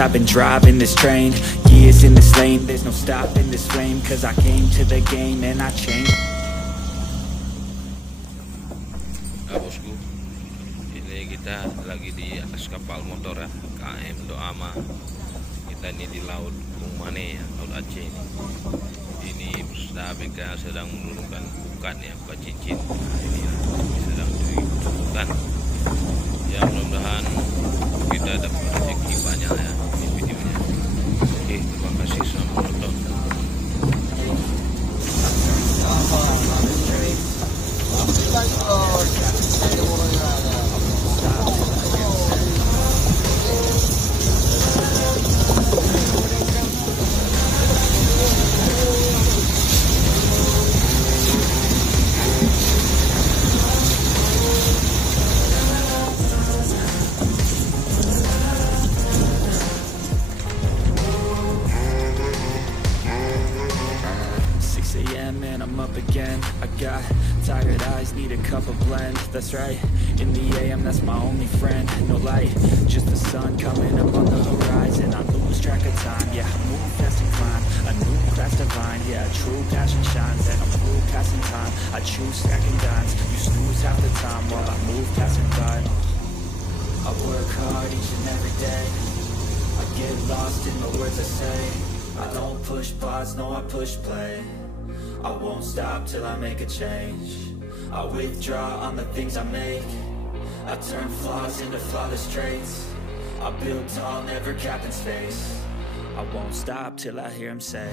I've been driving this train, years in this lane. There's no stopping this flame, cause I came to the game and I changed. Nah bosku, ini kita lagi di atas kapal motor ya, KM DOA MA. Kita ini di laut Krueng ya, laut Aceh ini. Ini usaha BK sedang menurunkan bukan ya, bukan cincin. Nah, ini sedang dibutuhkan. Ya mudah-mudahan kita dapat rezeki banyak ya di videonya. Oke, terima kasih selamat menonton. And I'm up again. I got tired eyes, need a cup of blend. That's right, in the AM, that's my only friend. No light, just the sun coming up on the horizon. I lose track of time, yeah, I move fast and climb. A new craft divine, yeah, a true passion shines. And I'm through passing time, I choose stacking dimes. You snooze half the time while I move passing by. I work hard each and every day. I get lost in the words I say. I don't push pause, no, I push play. I won't stop till I make a change. I withdraw on the things I make. I turn flaws into flawless traits. I build tall, never capped in space. I won't stop till I hear him say,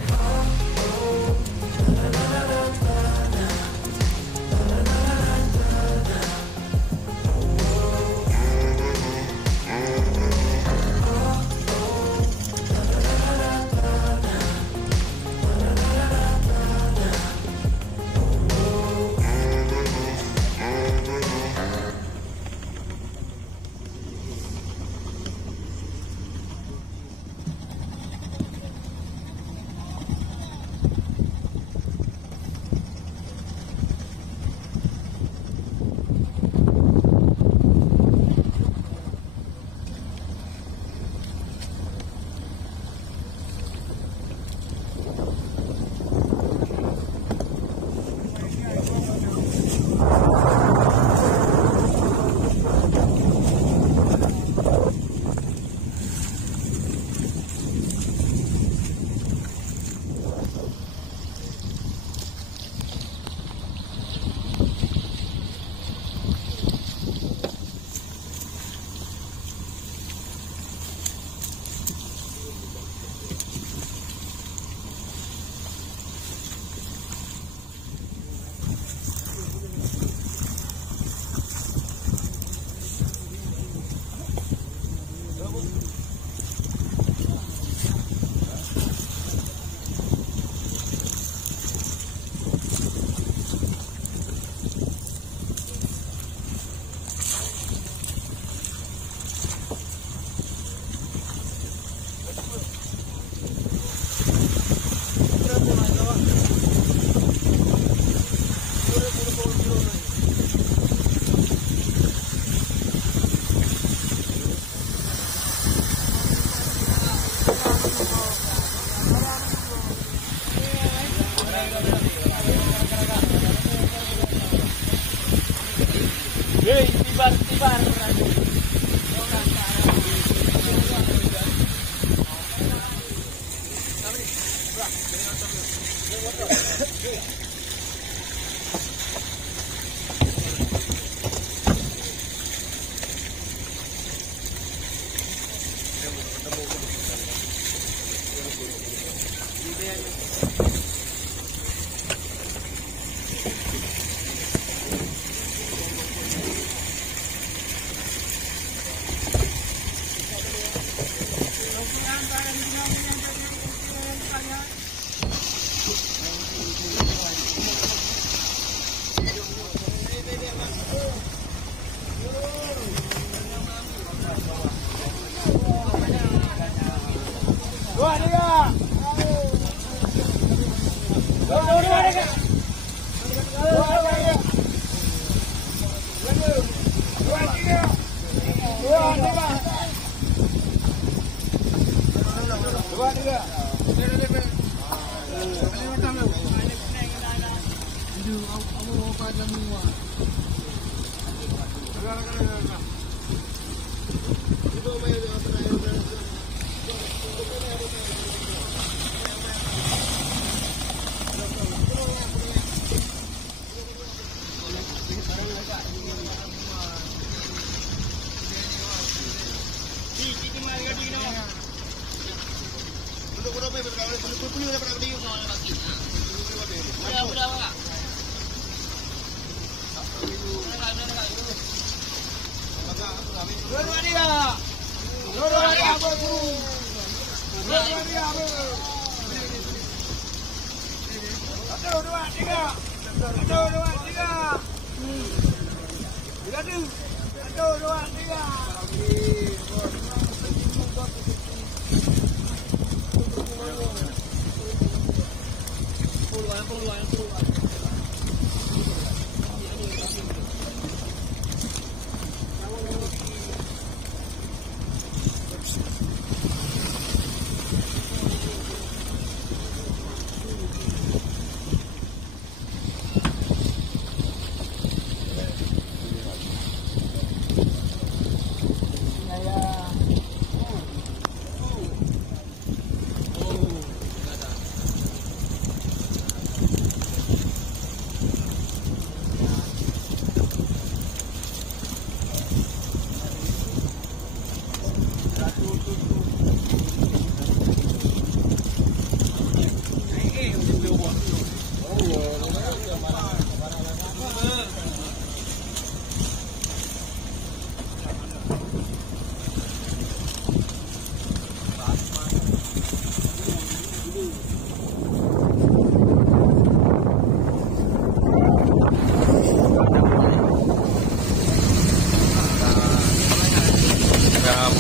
tibar.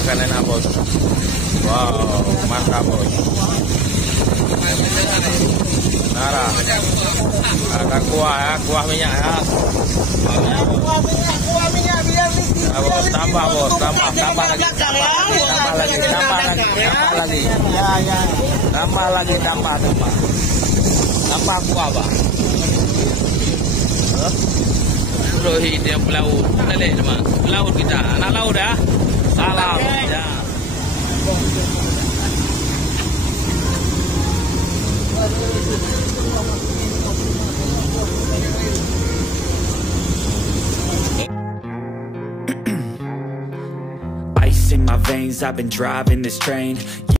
Makanan bos. Wow, mantap bos. Nara. Ada kuah ya, kuah minyak ya. Kuah minyak biar nah, bos, tambah bos, tambah lagi. Tambah lagi. Tambah kuah bah. Rohit yang pelaut, lelek teman. Pelaut kita, anak laut dah. Salam. Ya. Ice in my veins, I've been driving this train.